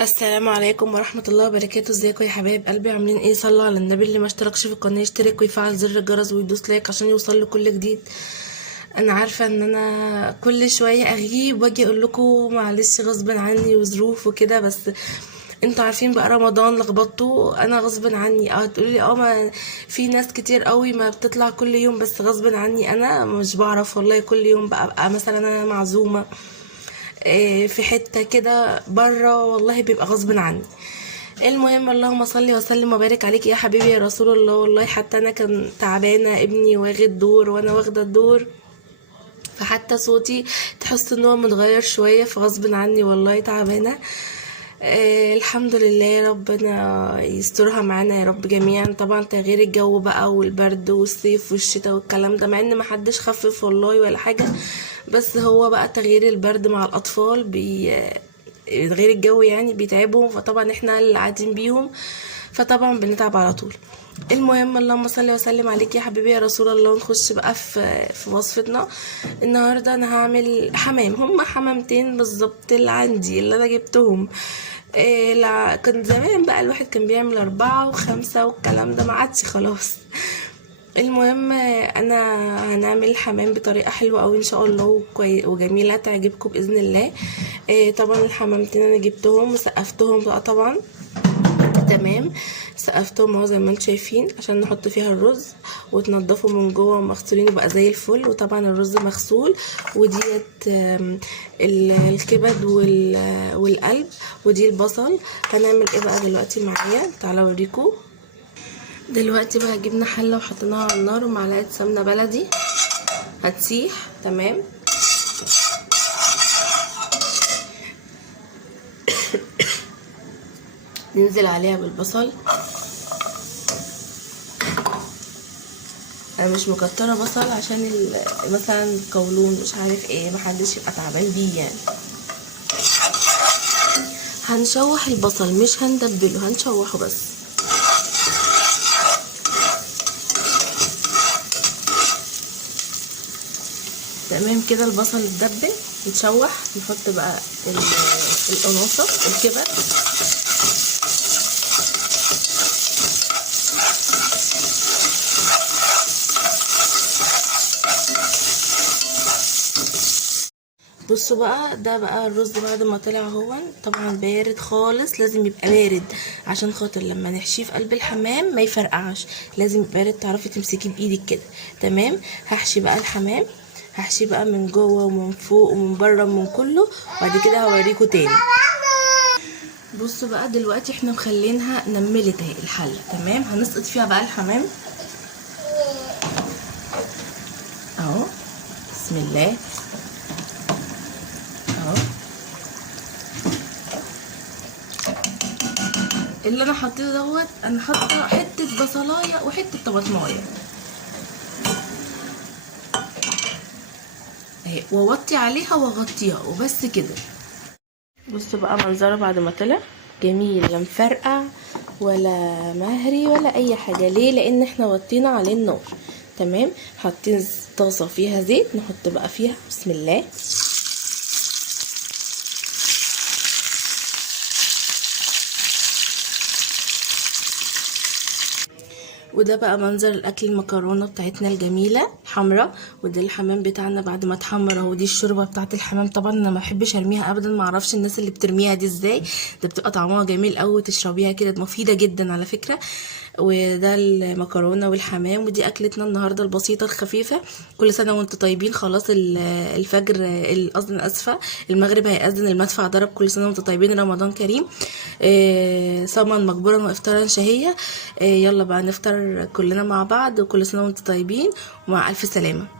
السلام عليكم ورحمة الله وبركاته. ازيكم يا حبايب قلبي؟ عاملين ايه؟ صلوا على النبي. اللي ما اشتركش في القناة يشترك ويفعل زر الجرس ويدوس لايك عشان يوصل له كل جديد. انا عارفة ان انا كل شوية اغيب واجي اقول لكم معلش غصب عني وظروف وكده، بس انتوا عارفين بقى رمضان لخبطته. انا غصب عني تقولي لي ما في ناس كتير قوي ما بتطلع كل يوم، بس غصب عني انا مش بعرف والله. كل يوم بقى مثلا انا معزومة في حتة كده برا، والله بيبقى غصب عني. المهم اللهم صل وسلم وبارك عليك يا حبيبي يا رسول الله. والله حتى انا كان تعبانه، ابني واخد دور وانا واخده الدور، فحتى صوتي تحس ان هو متغير شويه، فغصب عني والله تعبانه. الحمد لله، ربنا يسترها معانا يا رب جميعا. طبعا تغيير الجو بقى والبرد والصيف والشتاء والكلام ده، مع ان محدش خفف والله ولا حاجه، بس هو بقى تغيير البرد مع الاطفال غير الجو يعني بيتعبهم، فطبعا احنا اللي قاعدين بيهم فطبعا بنتعب على طول. المهم اللهم صل وسلم عليك يا حبيبي يا رسول الله. نخش بقى في وصفتنا النهارده. انا هعمل حمام، هما حمامتين بالظبط اللي عندي اللي انا جبتهم. لا كان زمان بقى الواحد كان بيعمل 4 و5 والكلام ده، ما عادش خلاص. المهم انا هنعمل الحمام بطريقه حلوه قوي ان شاء الله وجميله تعجبكم باذن الله. طبعا الحمامتين انا جبتهم وسقفتهم بقى طبعا، تمام. سقفتهم اهو زي ما انتم شايفين عشان نحط فيها الرز، وتنضفوا من جوه مغسولين وبقى زي الفل. وطبعا الرز مغسول، وديت الكبد والقلب، ودي البصل. هنعمل ايه بقى دلوقتي معايا؟ تعالوا اوريكم. دلوقتي بقى جبنا حله وحطيناها على النار ومعلقه سمنه بلدي هتسيح، تمام. ننزل عليها بالبصل. انا مش مكتره بصل عشان مثلا القولون مش عارف ايه، محدش يبقى تعبان بيه يعني. هنشوح البصل مش هندبله، هنشوحه بس. تمام كده البصل اتدبل يتشوح. نحط بقى القناصه الكبد، بصوا بقى. ده بقى الرز بعد ما طلع هون، طبعا بارد خالص، لازم يبقى بارد عشان خاطر لما نحشيه في قلب الحمام ما يفرقعش. لازم يبقى بارد تعرفي تمسكيه بايدك كده، تمام. هحشي بقى الحمام، هحشيه بقى من جوه ومن فوق ومن بره من كله، وبعد كده هوريكم تاني. بصوا بقى دلوقتي احنا مخلينها نملت اهي الحله، تمام. هنسقط فيها بقى الحمام اهو، بسم الله اهو. اللي انا حطيته دوت، انا حاطه حته بصلايه وحته طماطمايه اهي، واوطي عليها واغطيها وبس كده. بصوا بقى منظره بعد ما طلع جميل، لا مفرقع ولا مهري ولا اي حاجه. ليه؟ لان احنا وطينا عليه النار، تمام. حاطين طاسه فيها زيت، نحط بقى فيها بسم الله. وده بقى منظر الاكل، المكرونه بتاعتنا الجميله حمراء، وده الحمام بتاعنا بعد ما اتحمر اهو. دي الشوربه بتاعت الحمام. طبعا انا ما بحبش ارميها ابدا، ما اعرفش الناس اللي بترميها دي ازاي، ده بتبقى طعمها جميل قوي تشربيها كده، مفيده جدا على فكره. وده المكرونه والحمام، ودي اكلتنا النهارده البسيطه الخفيفه. كل سنه وانتم طيبين. خلاص الفجر، قصدي انا اسفه، المغرب هيأذن، المدفع ضرب. كل سنه وانتم طيبين، رمضان كريم. صوما مقبولا وافطارا شهيا. يلا بقى نفطر كلنا مع بعض، وكل سنه وانتم طيبين ومع الف سلامه.